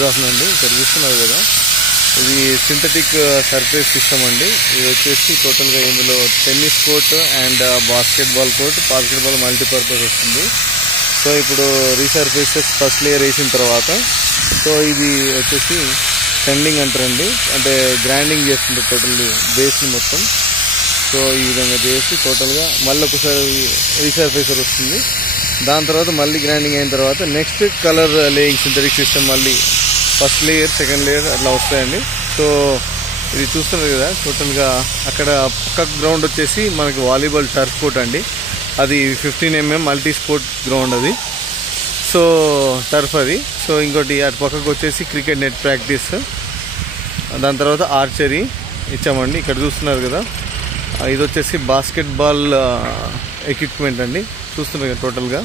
Good afternoon అండి. ఇక్కడ చూస్తున్నారు కదా, ఇది సింథటిక్ సర్ఫేస్ సిస్టమ్ అండి. ఇది వచ్చేసి టోటల్గా ఇందులో tennis court and basketball court, basketball multipurpose వస్తుంది. సో ఇప్పుడు రీసర్ఫేసెస్ ఫస్ట్ లేయర్ వేసిన తర్వాత, సో ఇది వచ్చేసి సెండింగ్ అంటారండి, అంటే గ్రైండింగ్ చేస్తుంది టోటల్ బేస్ని మొత్తం. సో ఈ విధంగా చేసి టోటల్గా మళ్ళీ ఒకసారి రీసర్ఫేసర్ వస్తుంది. దాని తర్వాత మళ్ళీ గ్రైండింగ్ అయిన తర్వాత next colour laying synthetic system, మళ్ళీ ఫస్ట్ లేయర్ సెకండ్ లేయర్ అట్లా వస్తాయండి. సో ఇది చూస్తున్నారు కదా, టోటల్గా అక్కడ పక్క గ్రౌండ్ వచ్చేసి మనకి వాలీబాల్ టర్ఫ్ కోర్ట్ అండి. అది 15 mm మల్టీ స్పోర్ట్ గ్రౌండ్ అది. సో టర్ఫ్ అది. సో ఇంకోటి అటు పక్కకు వచ్చేసి క్రికెట్ నెట్ ప్రాక్టీస్, దాని తర్వాత ఆర్చరీ ఇచ్చామండి. ఇక్కడ చూస్తున్నారు కదా, ఇది వచ్చేసి బాస్కెట్బాల్ ఎక్విప్మెంట్ అండి. చూస్తున్నారు కదా టోటల్గా.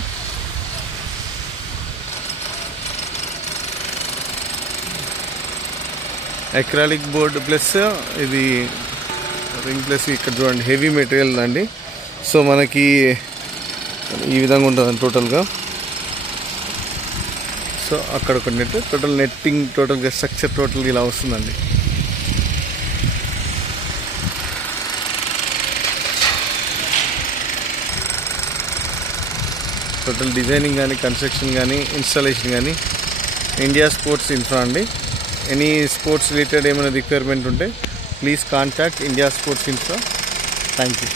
అక్రాలిక్ బోర్డ్ ప్లస్ ఇది రింగ్ ప్లస్ ఇక్కడ చూడండి హెవీ మెటీరియల్ అండి. సో మనకి ఈ విధంగా ఉంటుంది టోటల్గా. సో అక్కడ ఒక నెట్, టోటల్ నెట్టింగ్ టోటల్గా స్ట్రక్చర్ టోటల్గా ఇలా వస్తుందండి. టోటల్ డిజైనింగ్ కానీ, కన్స్ట్రక్షన్ కానీ, ఇన్స్టాలేషన్ కానీ ఇండియా స్పోర్ట్స్ ఇన్ఫ్రా అండి. ఎనీ స్పోర్ట్స్ రిలేటెడ్ ఏమైనా రిక్వైర్మెంట్ ఉంటే please contact India sports infra. Thank you.